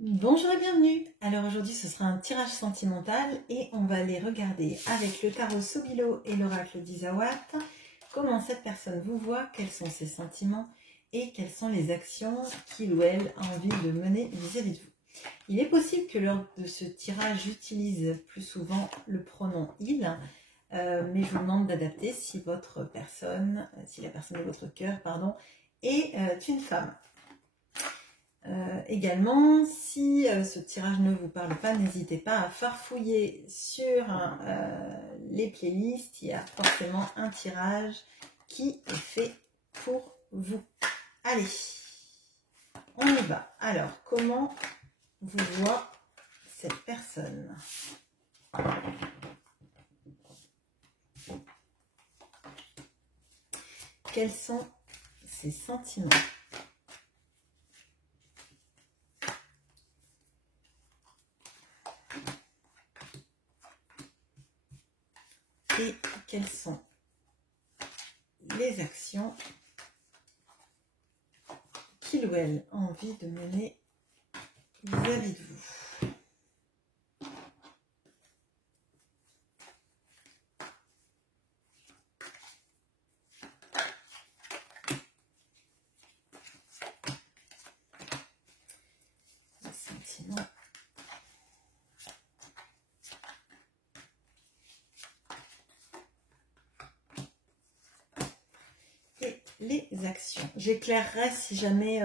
Bonjour et bienvenue. Alors aujourd'hui ce sera un tirage sentimental et on va aller regarder avec le tarot Sobilo et l'oracle d'Isawat comment cette personne vous voit, quels sont ses sentiments et quelles sont les actions qu'il ou elle a envie de mener vis-à-vis de vous. Il est possible que lors de ce tirage j'utilise plus souvent le pronom il, mais je vous demande d'adapter si la personne de votre cœur, est une femme. Également, si ce tirage ne vous parle pas, n'hésitez pas à farfouiller sur les playlists. Il y a forcément un tirage qui est fait pour vous. Allez, on y va. Alors, comment vous voit cette personne? Quels sont ses sentiments? Et quelles sont les actions qu'il ou elle a envie de mener vis-à-vis de vous? Les sentiments. Les actions. J'éclairerai si jamais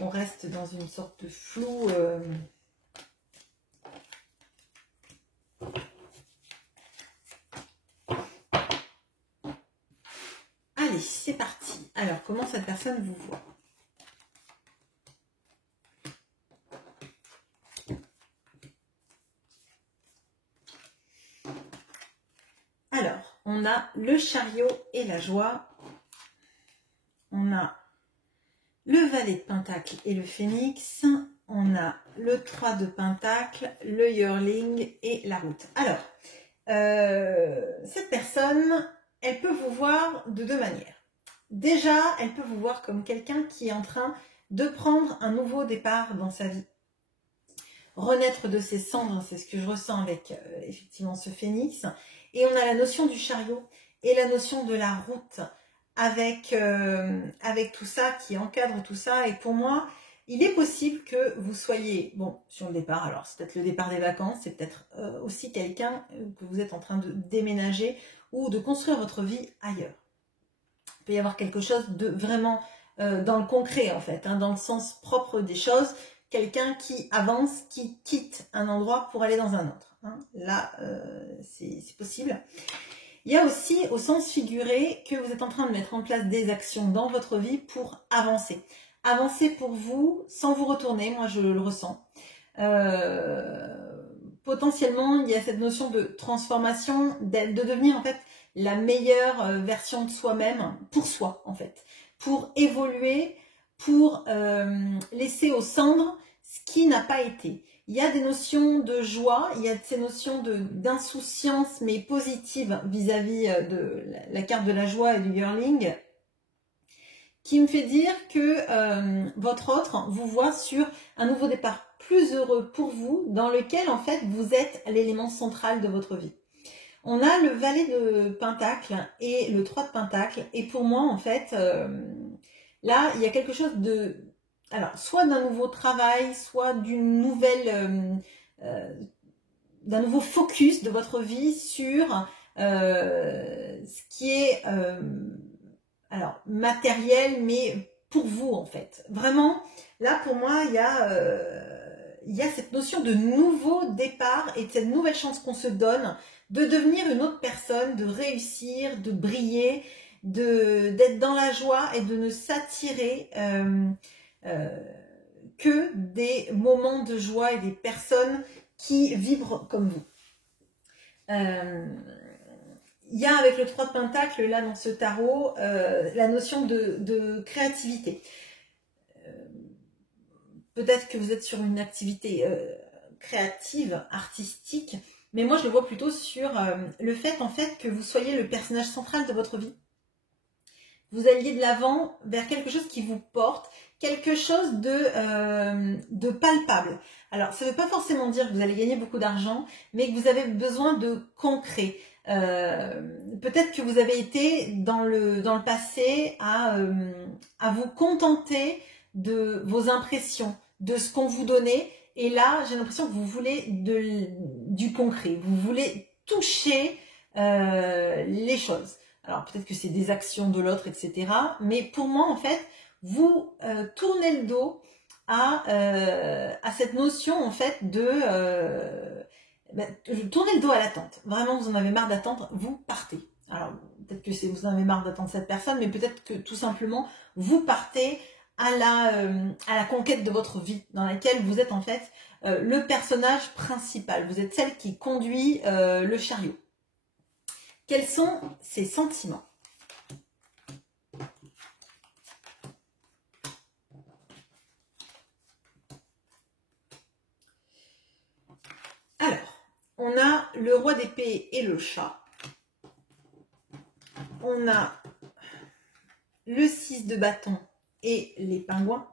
on reste dans une sorte de flou. Allez, c'est parti. Alors, comment cette personne vous voit? Alors, on a le chariot et la joie. On a le valet de pentacle et le phénix. On a le 3 de pentacle, le yearling et la route. Alors, cette personne, elle peut vous voir de deux manières. Déjà, elle peut vous voir comme quelqu'un qui est en train de prendre un nouveau départ dans sa vie. Renaître de ses cendres, c'est ce que je ressens avec effectivement ce phénix. Et on a la notion du chariot et la notion de la route avec tout ça, qui encadre tout ça. Et pour moi, il est possible que vous soyez, bon, sur le départ, alors c'est peut-être le départ des vacances, c'est peut-être aussi quelqu'un que vous êtes en train de déménager ou de construire votre vie ailleurs. Il peut y avoir quelque chose de vraiment dans le concret en fait, hein, dans le sens propre des choses, quelqu'un qui avance, qui quitte un endroit pour aller dans un autre. Hein. Là, c'est possible. Il y a aussi au sens figuré que vous êtes en train de mettre en place des actions dans votre vie pour avancer. Avancer pour vous sans vous retourner, moi je le ressens. Potentiellement, il y a cette notion de transformation, de devenir en fait la meilleure version de soi-même, pour soi en fait, pour évoluer, pour laisser aux cendres ce qui n'a pas été. Il y a des notions de joie, il y a ces notions d'insouciance, mais positive vis-à-vis de la carte de la joie et du yearling, qui me fait dire que votre autre vous voit sur un nouveau départ plus heureux pour vous, dans lequel en fait vous êtes l'élément central de votre vie. On a le valet de pentacle et le 3 de pentacle, et pour moi en fait, là il y a quelque chose de... Alors, soit d'un nouveau travail, soit d'une nouvelle, d'un nouveau focus de votre vie sur ce qui est alors matériel, mais pour vous en fait. Vraiment, là pour moi, il y a cette notion de nouveau départ et de cette nouvelle chance qu'on se donne de devenir une autre personne, de réussir, de briller, d'être dans la joie et de ne s'attirer que des moments de joie et des personnes qui vibrent comme vous. Il y a avec le 3 de pentacle, là dans ce tarot, la notion de créativité. Peut-être que vous êtes sur une activité créative, artistique, mais moi je le vois plutôt sur le fait en fait que vous soyez le personnage central de votre vie. vous alliez de l'avant vers quelque chose qui vous porte, quelque chose de palpable. Alors, ça ne veut pas forcément dire que vous allez gagner beaucoup d'argent, mais que vous avez besoin de concret. Peut-être que vous avez été dans le passé à vous contenter de vos impressions, de ce qu'on vous donnait, et là j'ai l'impression que vous voulez du concret, vous voulez toucher les choses. Alors peut-être que c'est des actions de l'autre, etc. Mais pour moi en fait, vous tournez le dos à cette notion en fait de tournez le dos à l'attente. Vraiment, vous en avez marre d'attendre, vous partez. Alors, peut-être que vous en avez marre d'attendre cette personne, mais peut-être que tout simplement, vous partez à la conquête de votre vie, dans laquelle vous êtes en fait le personnage principal. Vous êtes celle qui conduit le chariot. Quels sont ces sentiments ? Alors, on a le roi d'épée et le chat. On a le 6 de bâton et les pingouins.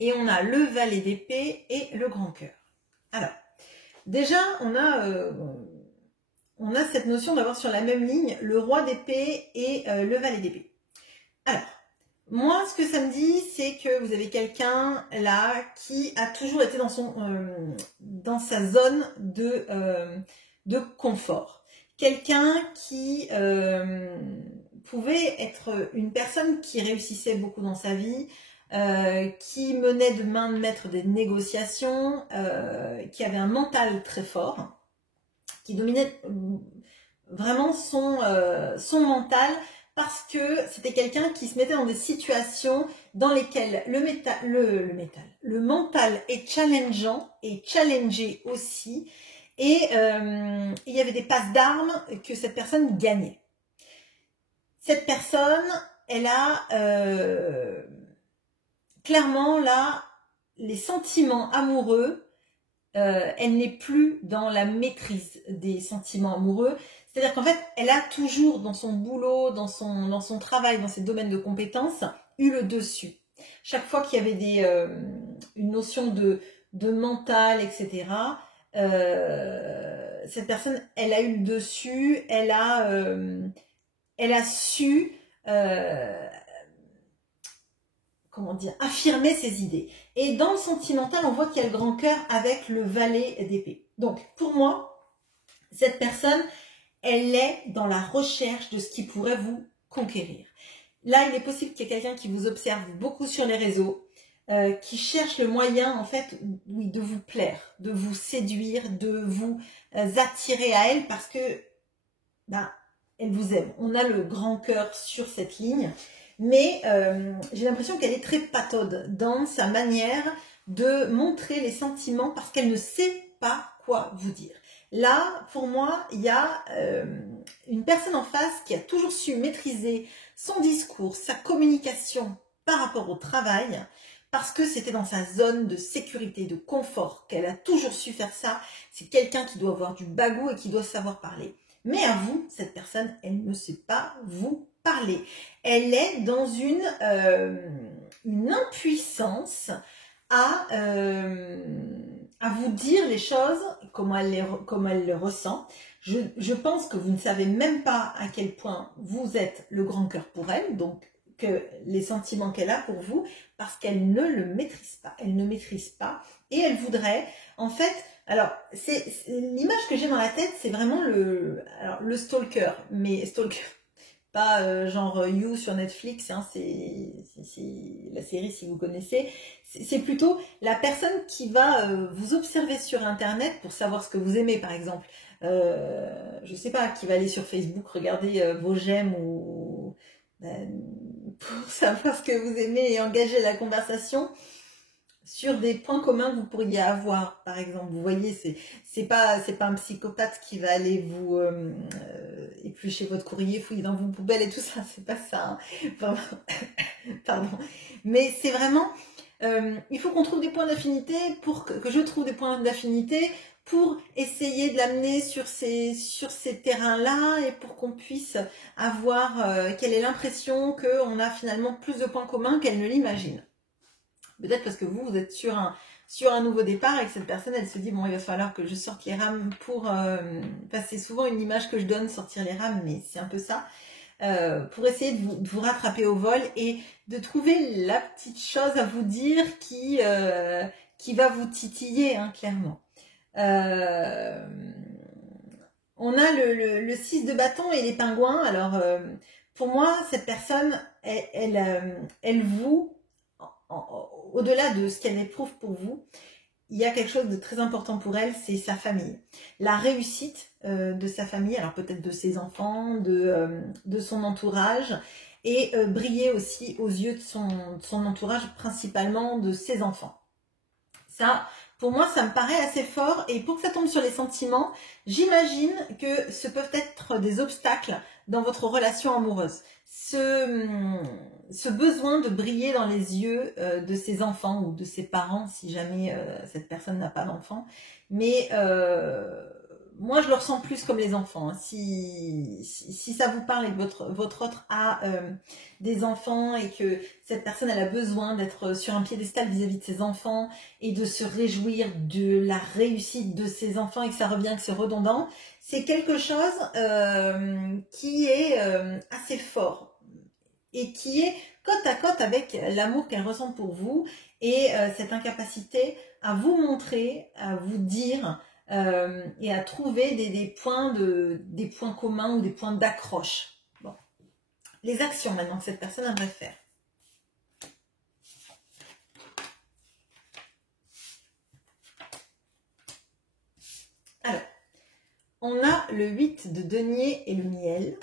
Et on a le valet d'épée et le grand cœur. Alors, déjà, on a cette notion d'avoir sur la même ligne le roi d'épée et le valet d'épée. Alors, moi, ce que ça me dit, c'est que vous avez quelqu'un là qui a toujours été dans sa zone de confort. Quelqu'un qui pouvait être une personne qui réussissait beaucoup dans sa vie, qui menait de main de maître des négociations, qui avait un mental très fort, qui dominait vraiment son mental, parce que c'était quelqu'un qui se mettait dans des situations dans lesquelles le mental est challengeant et challengé aussi, et il y avait des passes d'armes que cette personne gagnait. Cette personne, elle a clairement là les sentiments amoureux, elle n'est plus dans la maîtrise des sentiments amoureux. C'est-à-dire qu'en fait, elle a toujours dans son boulot, dans son travail, dans ses domaines de compétences, eu le dessus. Chaque fois qu'il y avait une notion de mental, etc., cette personne, elle a eu le dessus, elle a su comment dire, affirmer ses idées. Et dans le sentimental, on voit qu'il y a le grand cœur avec le valet d'épée. Donc, pour moi, cette personne, elle est dans la recherche de ce qui pourrait vous conquérir. Là, il est possible qu'il y ait quelqu'un qui vous observe beaucoup sur les réseaux, qui cherche le moyen, en fait, oui, de vous plaire, de vous séduire, de vous attirer à elle, parce que, elle vous aime. On a le grand cœur sur cette ligne, mais j'ai l'impression qu'elle est très pataude dans sa manière de montrer les sentiments, parce qu'elle ne sait pas quoi vous dire. Là, pour moi, il y a une personne en face qui a toujours su maîtriser son discours, sa communication par rapport au travail, parce que c'était dans sa zone de sécurité, de confort, qu'elle a toujours su faire ça. C'est quelqu'un qui doit avoir du bagou et qui doit savoir parler. Mais à vous, cette personne, elle ne sait pas vous parler. Elle est dans une impuissance à vous dire les choses comme elle les ressent. Je pense que vous ne savez même pas à quel point vous êtes le grand cœur pour elle, donc que les sentiments qu'elle a pour vous, parce qu'elle ne le maîtrise pas. Elle ne maîtrise pas et elle voudrait, en fait, alors c'est l'image que j'ai dans la tête, c'est vraiment le stalker, mais stalker. Pas genre You sur Netflix, hein, c'est la série si vous connaissez. C'est plutôt la personne qui va vous observer sur Internet pour savoir ce que vous aimez, par exemple. Je sais pas, qui va aller sur Facebook, regarder vos j'aime ou pour savoir ce que vous aimez et engager la conversation sur des points communs que vous pourriez avoir, par exemple. Vous voyez, c'est pas un psychopathe qui va aller vous éplucher votre courrier, fouiller dans vos poubelles et tout ça, c'est pas ça. Hein. Pardon. Mais c'est vraiment, il faut qu'on trouve des points d'affinité, pour que je trouve des points d'affinité pour essayer de l'amener sur ces terrains-là et pour qu'on puisse avoir qu'elle ait l'impression qu'on a finalement plus de points communs qu'elle ne l'imagine. Peut-être parce que vous êtes sur un nouveau départ et que cette personne, elle se dit, bon, il va falloir que je sorte les rames pour... Enfin, c'est souvent une image que je donne, sortir les rames, mais c'est un peu ça. Pour essayer de vous rattraper au vol et de trouver la petite chose à vous dire qui va vous titiller, hein, clairement. On a le 6 de bâton et les pingouins. Alors, pour moi, cette personne, elle vous, au-delà de ce qu'elle éprouve pour vous, il y a quelque chose de très important pour elle, c'est sa famille. La réussite de sa famille, alors peut-être de ses enfants, de son entourage, et briller aussi aux yeux de son entourage, principalement de ses enfants. Ça, pour moi, ça me paraît assez fort. Et pour que ça tombe sur les sentiments, j'imagine que ce peuvent être des obstacles dans votre relation amoureuse. Ce besoin de briller dans les yeux de ses enfants ou de ses parents, si jamais cette personne n'a pas d'enfant. Mais moi, je le ressens plus comme les enfants. Hein. Si ça vous parle et que votre autre a des enfants et que cette personne elle a besoin d'être sur un piédestal vis-à-vis de ses enfants et de se réjouir de la réussite de ses enfants et que ça revient, que c'est redondant, c'est quelque chose qui est assez fort et qui est côte à côte avec l'amour qu'elle ressent pour vous et cette incapacité à vous montrer, à vous dire et à trouver des points communs ou des points d'accroche. Bon. Les actions maintenant que cette personne aimerait faire. Alors, on a le 8 de denier et le miel.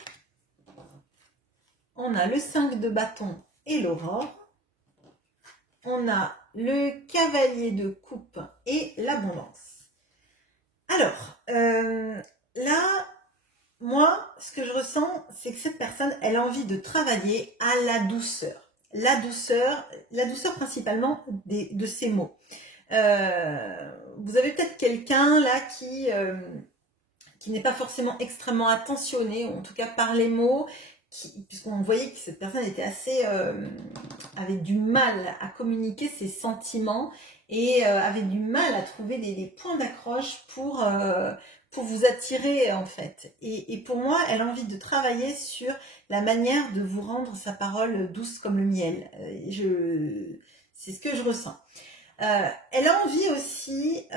On a le 5 de bâton et l'aurore. On a le cavalier de coupe et l'abondance. Alors, là, moi, ce que je ressens, c'est que cette personne, elle a envie de travailler à la douceur. La douceur principalement de ses mots. Vous avez peut-être quelqu'un là qui n'est pas forcément extrêmement attentionné, ou en tout cas par les mots, puisqu'on voyait que cette personne était assez avait du mal à communiquer ses sentiments et avait du mal à trouver des points d'accroche pour vous attirer en fait. Et pour moi, elle a envie de travailler sur la manière de vous rendre sa parole douce comme le miel. C'est ce que je ressens. Elle a envie aussi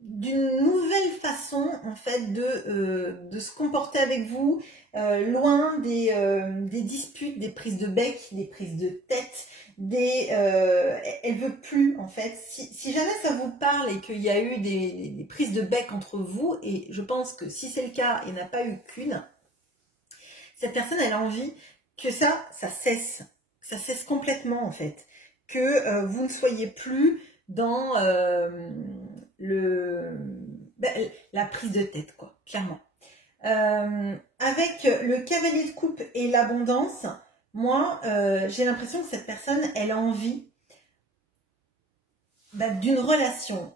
d'une nouvelle façon en fait de se comporter avec vous, loin des disputes, des prises de bec, des prises de tête, elle veut plus en fait. Si jamais ça vous parle et qu'il y a eu des prises de bec entre vous, et je pense que si c'est le cas, il n'y en a pas eu qu'une, cette personne elle a envie que ça cesse complètement en fait, que vous ne soyez plus dans la prise de tête, quoi, clairement. Avec le cavalier de coupe et l'abondance, moi, j'ai l'impression que cette personne, elle a envie d'une relation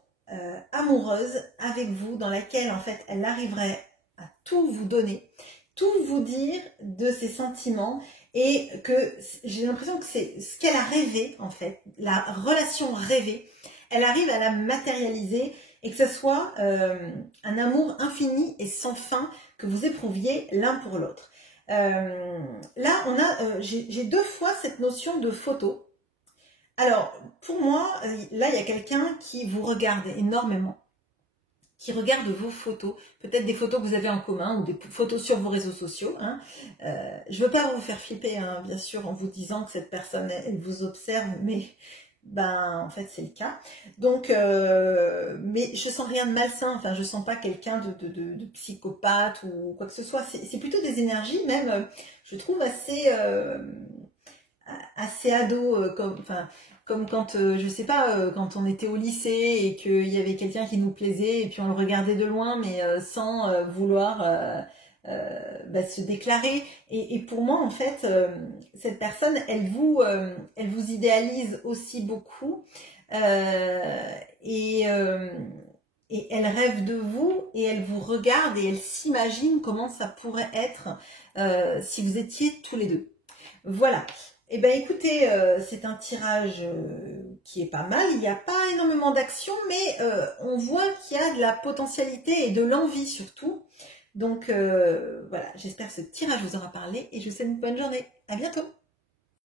amoureuse avec vous, dans laquelle, en fait, elle arriverait à tout vous donner, tout vous dire de ses sentiments, et que j'ai l'impression que c'est ce qu'elle a rêvé, en fait, la relation rêvée, elle arrive à la matérialiser et que ce soit un amour infini et sans fin que vous éprouviez l'un pour l'autre. Là, j'ai 2 fois cette notion de photo. Alors, pour moi, là, il y a quelqu'un qui vous regarde énormément, qui regarde vos photos, peut-être des photos que vous avez en commun ou des photos sur vos réseaux sociaux. Hein. Je ne veux pas vous faire flipper, hein, bien sûr, en vous disant que cette personne, elle vous observe, mais en fait c'est le cas. Donc mais je sens rien de malsain, enfin je sens pas quelqu'un de psychopathe ou quoi que ce soit. C'est plutôt des énergies même, je trouve assez ado, comme quand je sais pas, quand on était au lycée et qu'il y avait quelqu'un qui nous plaisait et puis on le regardait de loin mais sans vouloir se déclarer. Et pour moi en fait cette personne elle vous idéalise aussi beaucoup, et, et elle rêve de vous et elle vous regarde et elle s'imagine comment ça pourrait être si vous étiez tous les deux. Voilà. Eh bien écoutez, c'est un tirage qui est pas mal, il n'y a pas énormément d'action, mais on voit qu'il y a de la potentialité et de l'envie surtout. Donc voilà, j'espère que ce tirage vous aura parlé et je vous souhaite une bonne journée. À bientôt.